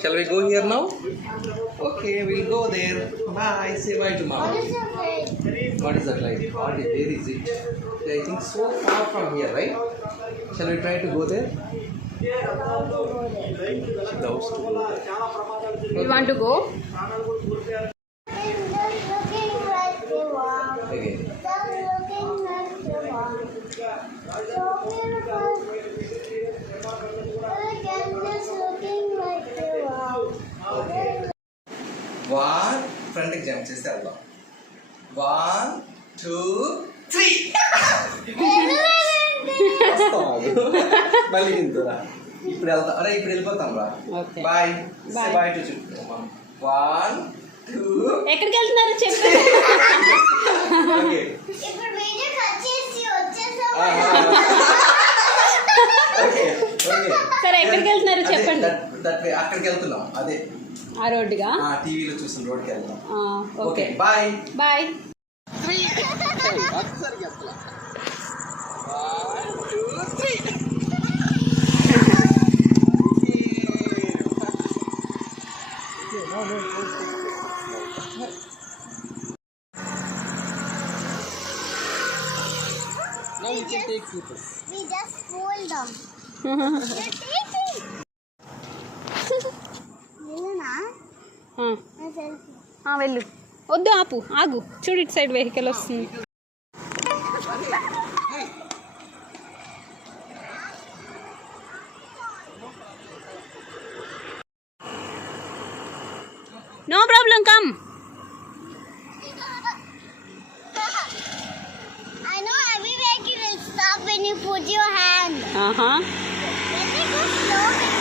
Shall we go here now? Okay, we'll go there. Bye. Say bye to mom. What is that like? What is, where is it? I think so far from here, right? Shall we try to go there? She loves to go there. You want to go? Okay. One, front jump చేస్తే వెళ్దాం. 1, 2, 3. మళ్ళీ ఇంతరా ఇప్పుడు వెళ్తాం. అరే ఇప్పుడు వెళ్ళిపోతాం రా. బాయ్. సే బాయ్ టు చెప్పు. 1, 2. ఎక్కడికి వెళ్తున్నారు చెప్పండి. ఓకే. ఇప్పుడు వీడియో కట్ చేసి వచ్చేసాం. ఓకే. ఓకే. సరే ఎక్కడికి వెళ్తున్నారు చెప్పండి. దట్ వే అక్కడికి వెళ్తున్నాం. అదే ఆ రోడ్డుగా టీవీలో చూసిన రోడ్డుకి వెళ్దాం. Okay bye bye. 3. 1, 2, 3. Now you can take photos. We just hold them. You're taking. Nilana? వెళ్ళు. వద్దు ఆపు ఆగు. చూడు ఇటు సైడ్ వెహికల్ వస్తుంది. No problem, come. I know every vehicle will stop when you put your hand. Uh-huh. Let me go slow.